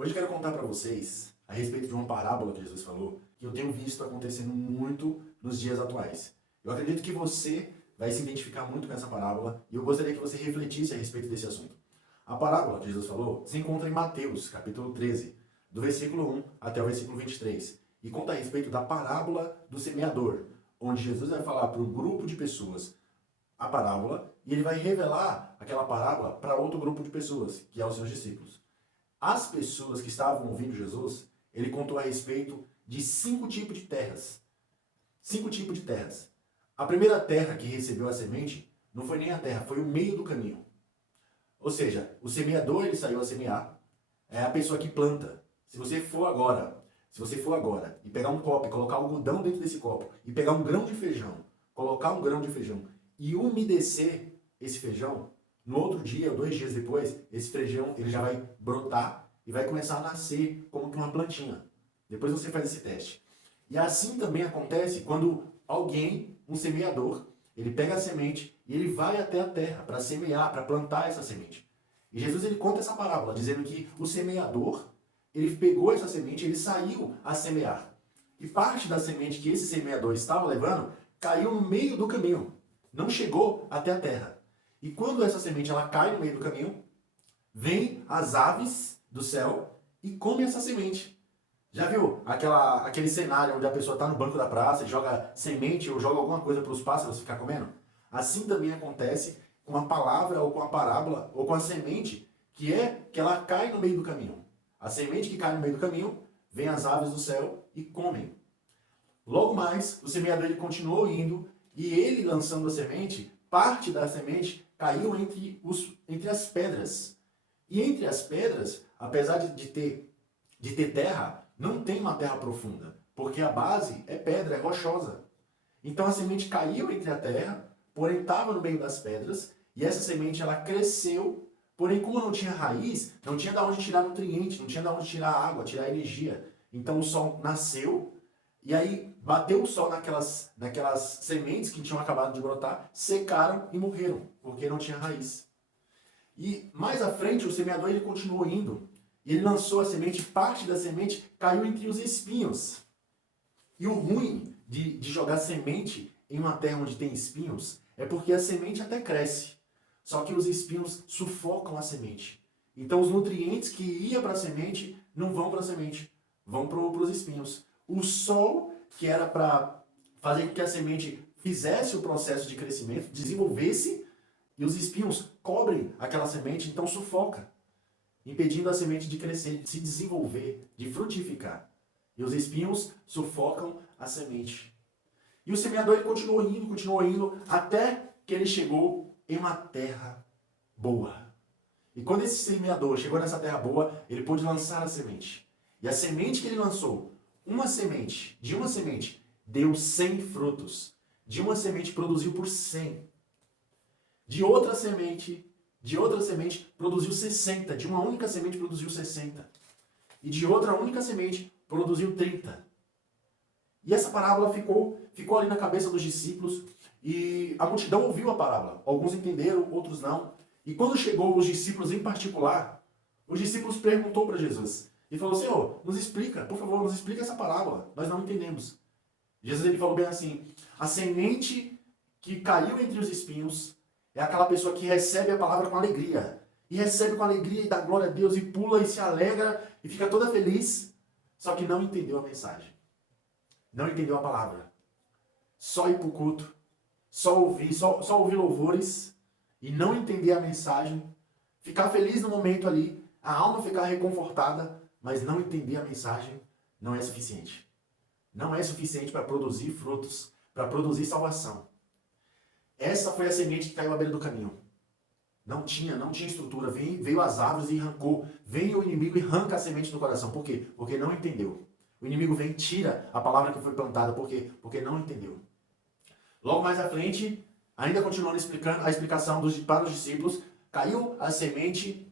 Hoje eu quero contar para vocês a respeito de uma parábola que Jesus falou, que eu tenho visto acontecendo muito nos dias atuais. Eu acredito que você vai se identificar muito com essa parábola e eu gostaria que você refletisse a respeito desse assunto. A parábola que Jesus falou se encontra em Mateus, capítulo 13, do versículo 1 até o versículo 23, e conta a respeito da parábola do semeador, onde Jesus vai falar para um grupo de pessoas a parábola e ele vai revelar aquela parábola para outro grupo de pessoas, que é os seus discípulos. As pessoas que estavam ouvindo Jesus, ele contou a respeito de 5 tipos de terras. 5 tipos de terras. A primeira terra que recebeu a semente não foi nem a terra, foi o meio do caminho. Ou seja, o semeador ele saiu a semear, é a pessoa que planta. Se você for agora e pegar um copo e colocar algodão dentro desse copo e pegar um grão de feijão, colocar um grão de feijão e umedecer esse feijão, no outro dia ou 2 dias depois, esse feijão ele já vai brotar e vai começar a nascer como que uma plantinha. Depois você faz esse teste. E assim também acontece quando alguém, um semeador, ele pega a semente e ele vai até a terra para semear, para plantar essa semente. E Jesus ele conta essa parábola dizendo que o semeador, ele pegou essa semente, ele saiu a semear. E parte da semente que esse semeador estava levando caiu no meio do caminho. Não chegou até a terra. E quando essa semente ela cai no meio do caminho, vem as aves do céu e comem essa semente. Já viu aquele cenário onde a pessoa está no banco da praça e joga semente ou joga alguma coisa para os pássaros ficar comendo? Assim também acontece com a palavra ou com a parábola ou com a semente que ela cai no meio do caminho. A semente que cai no meio do caminho, vem as aves do céu e comem. Logo mais, o semeador ele continuou indo e ele lançando a semente, parte da semente caiu entre as pedras. E entre as pedras, apesar de ter terra, não tem uma terra profunda, porque a base é pedra, é rochosa. Então a semente caiu entre a terra, porém estava no meio das pedras, e essa semente ela cresceu, porém como não tinha raiz, não tinha de onde tirar nutriente, não tinha de onde tirar água, tirar energia. Então o sol nasceu, e aí bateu o sol naquelas sementes que tinham acabado de brotar, secaram e morreram, porque não tinha raiz. E mais à frente o semeador ele continuou indo, e ele lançou a semente, parte da semente caiu entre os espinhos. E o ruim de jogar semente em uma terra onde tem espinhos é porque a semente até cresce, só que os espinhos sufocam a semente. Então os nutrientes que iam para a semente não vão para a semente, vão para os espinhos. O sol, que era para fazer com que a semente fizesse o processo de crescimento, desenvolvesse, e os espinhos cobrem aquela semente, então sufoca, impedindo a semente de crescer, de se desenvolver, de frutificar. E os espinhos sufocam a semente. E o semeador ele continuou indo, até que ele chegou em uma terra boa. E quando esse semeador chegou nessa terra boa, ele pôde lançar a semente. E a semente que ele lançou, de uma semente, deu 100 frutos. De uma semente produziu por 100. De outra semente produziu 60. De uma única semente produziu 60. E de outra única semente produziu 30. E essa parábola ficou ali na cabeça dos discípulos e a multidão ouviu a parábola. Alguns entenderam, outros não. E quando chegou os discípulos em particular, os discípulos perguntou para Jesus e falou: Senhor, nos explica, por favor, nos explica essa parábola. Nós não entendemos. Jesus ele falou bem assim: a semente que caiu entre os espinhos é aquela pessoa que recebe a palavra com alegria. E recebe com alegria e dá glória a Deus e pula e se alegra e fica toda feliz. Só que não entendeu a mensagem. Não entendeu a palavra. Só ir para o culto. Só ouvir louvores e não entender a mensagem. Ficar feliz no momento ali. A alma ficar reconfortada. Mas não entender a mensagem não é suficiente. Não é suficiente para produzir frutos. Para produzir salvação. Essa foi a semente que caiu à beira do caminho. Não tinha estrutura. Veio as árvores e arrancou. Vem o inimigo e arranca a semente do coração. Por quê? Porque não entendeu. O inimigo vem e tira a palavra que foi plantada. Por quê? Porque não entendeu. Logo mais à frente, ainda continuando explicando a explicação para os discípulos, caiu a semente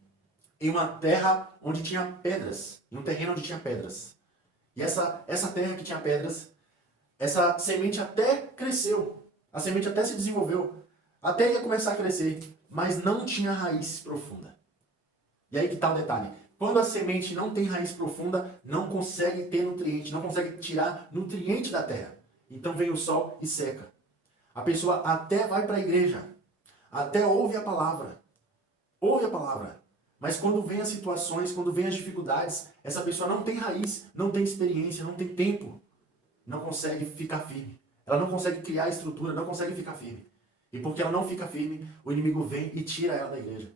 em uma terra onde tinha pedras. Em um terreno onde tinha pedras. E essa terra que tinha pedras, essa semente até cresceu. A semente até se desenvolveu, até ia começar a crescer, mas não tinha raiz profunda. E aí que está o detalhe. Quando a semente não tem raiz profunda, não consegue ter nutriente, não consegue tirar nutriente da terra. Então vem o sol e seca. A pessoa até vai para a igreja, até ouve a palavra, mas quando vem as situações, quando vem as dificuldades, essa pessoa não tem raiz, não tem experiência, não tem tempo, não consegue ficar firme. Ela não consegue criar estrutura, não consegue ficar firme. E porque ela não fica firme, o inimigo vem e tira ela da igreja.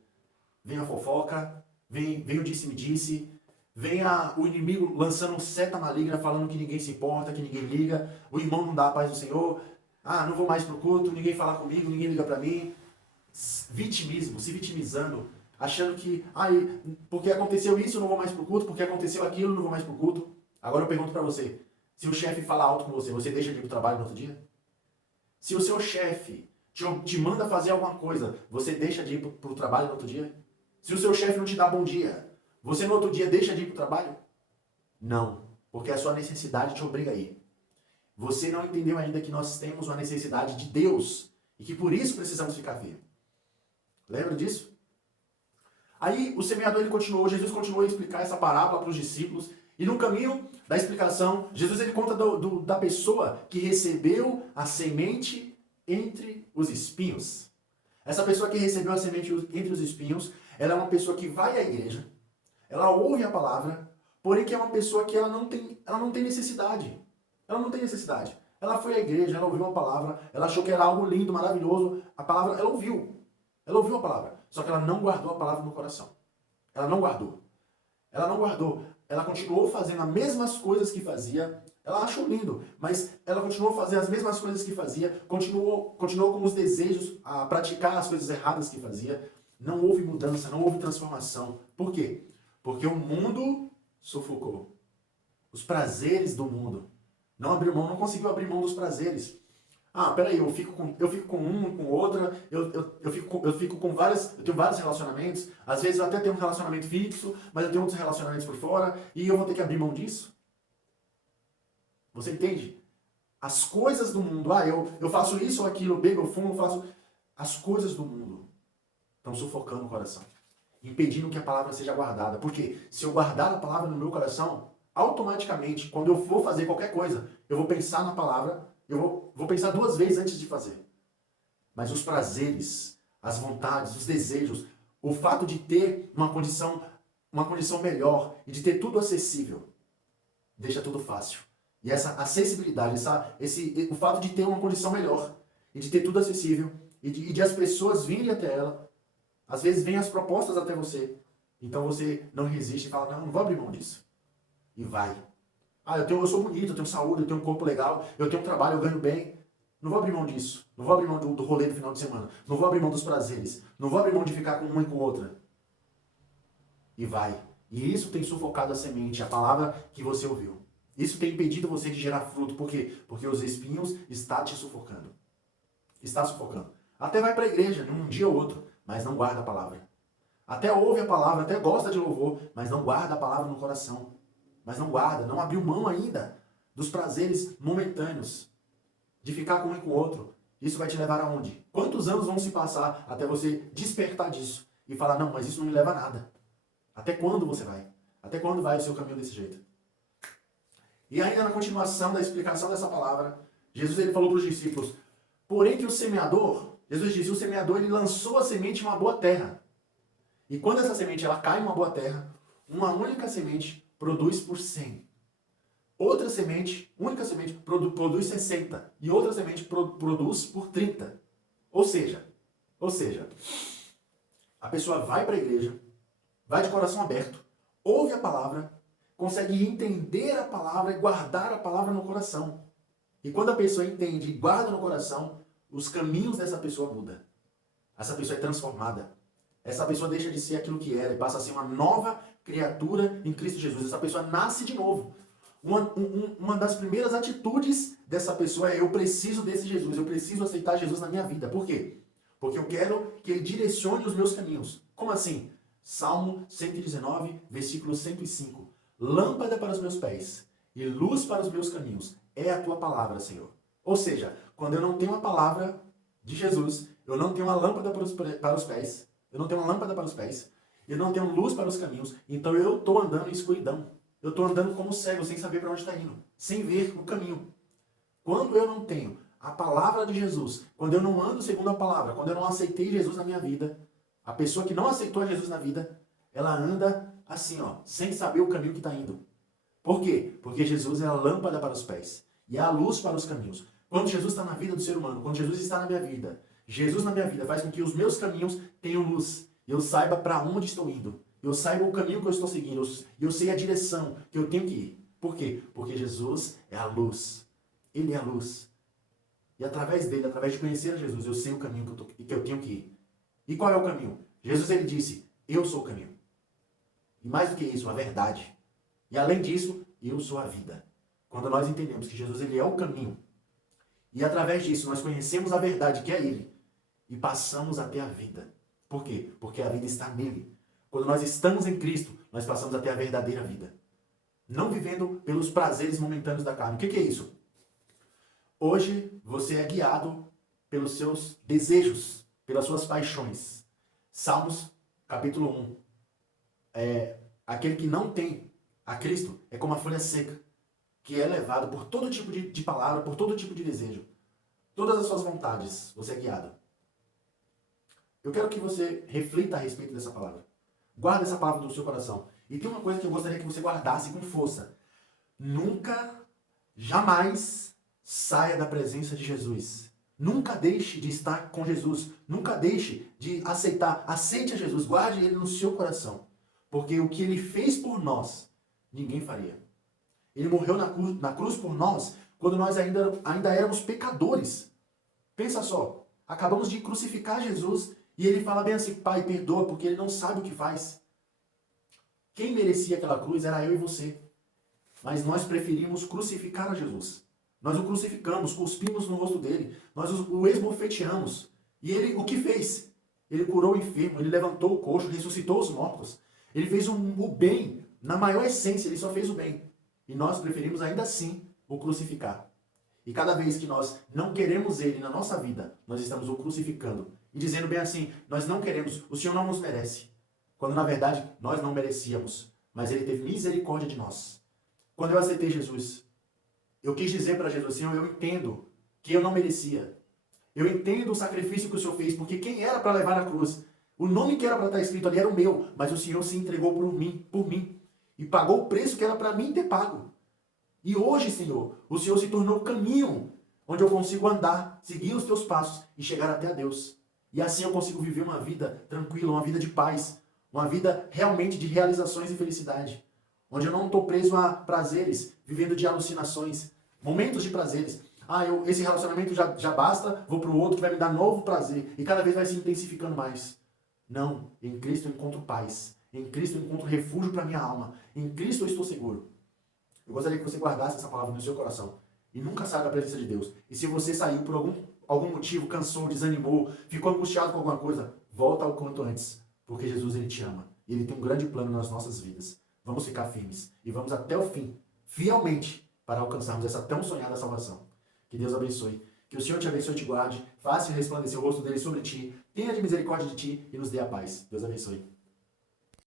Vem a fofoca, vem o disse-me-disse, vem o inimigo lançando seta maligna, falando que ninguém se importa, que ninguém liga, o irmão não dá a paz do Senhor, não vou mais pro culto, ninguém fala comigo, ninguém liga pra mim. Vitimismo, se vitimizando, achando que, porque aconteceu isso, eu não vou mais pro culto, porque aconteceu aquilo, eu não vou mais pro culto. Agora eu pergunto pra você, se o chefe fala alto com você, você deixa de ir pro trabalho no outro dia? Se o seu chefe te manda fazer alguma coisa, você deixa de ir pro trabalho no outro dia? Se o seu chefe não te dá bom dia, você no outro dia deixa de ir pro trabalho? Não, porque a sua necessidade te obriga a ir. Você não entendeu ainda que nós temos uma necessidade de Deus e que por isso precisamos ficar firmes. Lembra disso? Aí o semeador Jesus continuou a explicar essa parábola para os discípulos e no caminho da explicação, Jesus ele conta da pessoa que recebeu a semente entre os espinhos. Essa pessoa que recebeu a semente entre os espinhos, ela é uma pessoa que vai à igreja, ela ouve a palavra, porém que é uma pessoa que ela não tem necessidade. Ela não tem necessidade. Ela foi à igreja, ela ouviu a palavra, ela achou que era algo lindo, maravilhoso. A palavra, ela ouviu. Ela ouviu a palavra. Só que ela não guardou a palavra no coração. Ela não guardou. Ela não guardou. Ela continuou fazendo as mesmas coisas que fazia. Ela achou lindo, mas ela continuou fazendo as mesmas coisas que fazia. Continuou com os desejos a praticar as coisas erradas que fazia. Não houve mudança, não houve transformação. Por quê? Porque o mundo sufocou. Os prazeres do mundo. Não conseguiu abrir mão dos prazeres. Peraí, eu fico com um, com outra, eu fico com várias, eu tenho vários relacionamentos, às vezes eu até tenho um relacionamento fixo, mas eu tenho outros relacionamentos por fora, e eu vou ter que abrir mão disso? Você entende? As coisas do mundo, eu faço isso ou aquilo, eu bebo, eu fumo, eu faço... As coisas do mundo estão sufocando o coração, impedindo que a palavra seja guardada. Porque se eu guardar a palavra no meu coração, automaticamente, quando eu for fazer qualquer coisa, eu vou pensar na palavra, eu vou pensar 2 vezes antes de fazer. Mas os prazeres, as vontades, os desejos, o fato de ter uma condição melhor e de ter tudo acessível, deixa tudo fácil. E essa acessibilidade, o fato de ter uma condição melhor e de ter tudo acessível e de as pessoas virem até ela, às vezes vêm as propostas até você. Então você não resiste e fala, não vou abrir mão disso. E vai. Eu sou bonito, eu tenho saúde, eu tenho um corpo legal, eu tenho um trabalho, eu ganho bem. Não vou abrir mão disso. Não vou abrir mão do rolê do final de semana. Não vou abrir mão dos prazeres. Não vou abrir mão de ficar com uma e com outra. E vai. E isso tem sufocado a semente, a palavra que você ouviu. Isso tem impedido você de gerar fruto. Por quê? Porque os espinhos estão te sufocando. Está sufocando. Até vai para a igreja, num dia ou outro, mas não guarda a palavra. Até ouve a palavra, até gosta de louvor, mas não guarda a palavra no coração. Mas não guarda, não abriu mão ainda dos prazeres momentâneos, de ficar com um e com o outro. Isso vai te levar aonde? Quantos anos vão se passar até você despertar disso e falar, não, mas isso não me leva a nada? Até quando você vai? Até quando vai o seu caminho desse jeito? E ainda na continuação da explicação dessa palavra, Jesus ele falou para os discípulos, porém que o semeador, Jesus disse, o semeador ele lançou a semente em uma boa terra. E quando essa semente ela cai em uma boa terra, uma única semente produz por 100. Outra semente, única semente, produz 60. E outra semente produz por 30. Ou seja, a pessoa vai para a igreja, vai de coração aberto, ouve a palavra, consegue entender a palavra e guardar a palavra no coração. E quando a pessoa entende e guarda no coração, os caminhos dessa pessoa mudam. Essa pessoa é transformada. Essa pessoa deixa de ser aquilo que era e passa a ser uma nova criatura em Cristo Jesus. Essa pessoa nasce de novo. Uma das primeiras atitudes dessa pessoa é eu preciso desse Jesus, eu preciso aceitar Jesus na minha vida. Por quê? Porque eu quero que ele direcione os meus caminhos. Como assim? Salmo 119, versículo 105. Lâmpada para os meus pés e luz para os meus caminhos é a tua palavra, Senhor. Ou seja, quando eu não tenho a palavra de Jesus, eu não tenho uma lâmpada para os pés, eu não tenho uma lâmpada para os pés, Eu não tenho luz para os caminhos, então eu estou andando em escuridão. Eu estou andando como cego, sem saber para onde está indo, sem ver o caminho. Quando eu não tenho a palavra de Jesus, quando eu não ando segundo a palavra, quando eu não aceitei Jesus na minha vida, a pessoa que não aceitou Jesus na vida, ela anda assim, ó, sem saber o caminho que está indo. Por quê? Porque Jesus é a lâmpada para os pés e é a luz para os caminhos. Quando Jesus está na vida do ser humano, quando Jesus está na minha vida, Jesus na minha vida faz com que os meus caminhos tenham luz. Eu saiba para onde estou indo. Eu saiba o caminho que eu estou seguindo. Eu sei a direção que eu tenho que ir. Por quê? Porque Jesus é a luz. Ele é a luz. E através dele, através de conhecer a Jesus, eu sei o caminho que eu tenho que ir. E qual é o caminho? Jesus, ele disse, eu sou o caminho. E mais do que isso, a verdade. E além disso, eu sou a vida. Quando nós entendemos que Jesus, ele é o caminho, e através disso nós conhecemos a verdade que é ele, e passamos a ter a vida. Por quê? Porque a vida está nele. Quando nós estamos em Cristo, nós passamos a ter a verdadeira vida. Não vivendo pelos prazeres momentâneos da carne. O que é isso? Hoje você é guiado pelos seus desejos, pelas suas paixões. Salmos, capítulo 1. Aquele que não tem a Cristo é como a folha seca, que é levado por todo tipo de palavra, por todo tipo de desejo. Todas as suas vontades, você é guiado. Eu quero que você reflita a respeito dessa palavra. Guarda essa palavra no seu coração. E tem uma coisa que eu gostaria que você guardasse com força. Nunca, jamais saia da presença de Jesus. Nunca deixe de estar com Jesus. Nunca deixe de aceitar. Aceite a Jesus. Guarde ele no seu coração. Porque o que ele fez por nós, ninguém faria. Ele morreu na cruz por nós quando nós ainda éramos pecadores. Pensa só. Acabamos de crucificar Jesus e ele fala bem assim, Pai, perdoa, porque ele não sabe o que faz. Quem merecia aquela cruz era eu e você. Mas nós preferimos crucificar a Jesus. Nós o crucificamos, cuspimos no rosto dele, nós o esbofeteamos. E ele, o que fez? Ele curou o enfermo, ele levantou o coxo, ressuscitou os mortos. Ele fez o bem, na maior essência, ele só fez o bem. E nós preferimos ainda assim o crucificar. E cada vez que nós não queremos ele na nossa vida, nós estamos o crucificando. E dizendo bem assim, nós não queremos, o Senhor não nos merece. Quando na verdade nós não merecíamos, mas ele teve misericórdia de nós. Quando eu aceitei Jesus, eu quis dizer para Jesus, Senhor, eu entendo que eu não merecia. Eu entendo o sacrifício que o Senhor fez, porque quem era para levar a cruz, o nome que era para estar escrito ali era o meu, mas o Senhor se entregou por mim, e pagou o preço que era para mim ter pago. E hoje, Senhor, o Senhor se tornou o caminho onde eu consigo andar, seguir os teus passos e chegar até a Deus. E assim eu consigo viver uma vida tranquila, uma vida de paz, uma vida realmente de realizações e felicidade. Onde eu não estou preso a prazeres, vivendo de alucinações, momentos de prazeres. Esse relacionamento já basta, vou para o outro que vai me dar novo prazer. E cada vez vai se intensificando mais. Não, em Cristo eu encontro paz. Em Cristo eu encontro refúgio para minha alma. Em Cristo eu estou seguro. Eu gostaria que você guardasse essa palavra no seu coração. E nunca saia da presença de Deus. E se você saiu por algum motivo, cansou, desanimou, ficou angustiado com alguma coisa, volta ao quanto antes. Porque Jesus, ele te ama. E ele tem um grande plano nas nossas vidas. Vamos ficar firmes. E vamos até o fim, fielmente, para alcançarmos essa tão sonhada salvação. Que Deus abençoe. Que o Senhor te abençoe e te guarde. Faça resplandecer o rosto dele sobre ti. Tenha de misericórdia de ti e nos dê a paz. Deus abençoe.